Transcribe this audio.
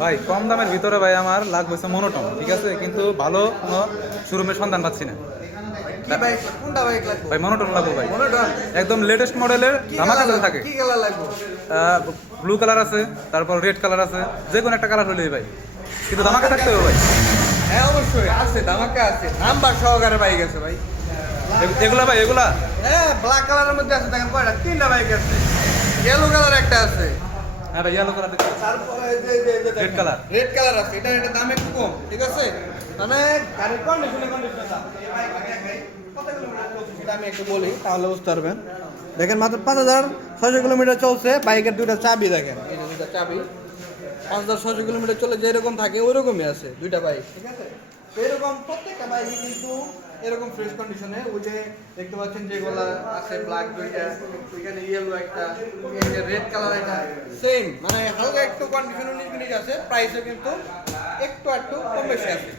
ভাই কম দামের ভিতরে ভাই আমার লাগবে হচ্ছে মনোটন, ঠিক আছে, কিন্তু ভালো কোনো শোরুমের সন্ধান পাচ্ছি না। কি বাইক কোনটা বাইক লাগবে? ভাই মনোটন লাগবে ভাই, মনোটন একদম লেটেস্ট মডেলের, কি ধামাকা কালার থাকে। কি কালার লাগবে? ব্লু কালার আছে, তারপর রেড কালার আছে, যে কোনো একটা কালার হলেই ভাই, কিন্তু ধামাকা থাকতে হবে ভাই। হ্যাঁ অবশ্যই আছে, ধামাকা আছে, নাম্বার সহকারে বাইক আছে ভাই। এগুলা ভাই এগুলা হ্যাঁ ব্ল্যাক কালারের মধ্যে আছে, দেখেন কয়টা, তিনটা বাইক আছে। ইয়েলো কালার একটা আছে, হ্যাঁ ভাই ইয়েলো কালার দেখতে, তারপরে রেড কালার। রেড কালার আছে। এটা দাম একটু কম, ঠিক আছে, মানে গাড়ির কন্ডিশনে দাম। এই বাইক আগে কত কিলোমিটার চলছে সেটা আমি একটু বলি, তাহলে বুঝতে পারবেন। দেখেন মাত্র 5600 কিলোমিটার চলছে। বাইকের দুইটা চাবি দেখেন, এই যে দুইটা চাবি, 5600 কিলোমিটার চলে যেরকম থাকে ওইরকমই আছে দুইটা বাইক, ঠিক আছে। তো এরকম প্রত্যেকটা বাইকই কিন্তু এরকম ফ্রেশ কন্ডিশনে, ওই যে দেখতে পাচ্ছেন যেগুলো আছে ব্ল্যাক দুইটা, ওইখানে ইয়েলো একটা, এই যে রেড কালার এটা সেম, মানে হালকা একটু কন্ডিশন 19 আছে, প্রাইসও কিন্তু একটু কম বেশি আছে।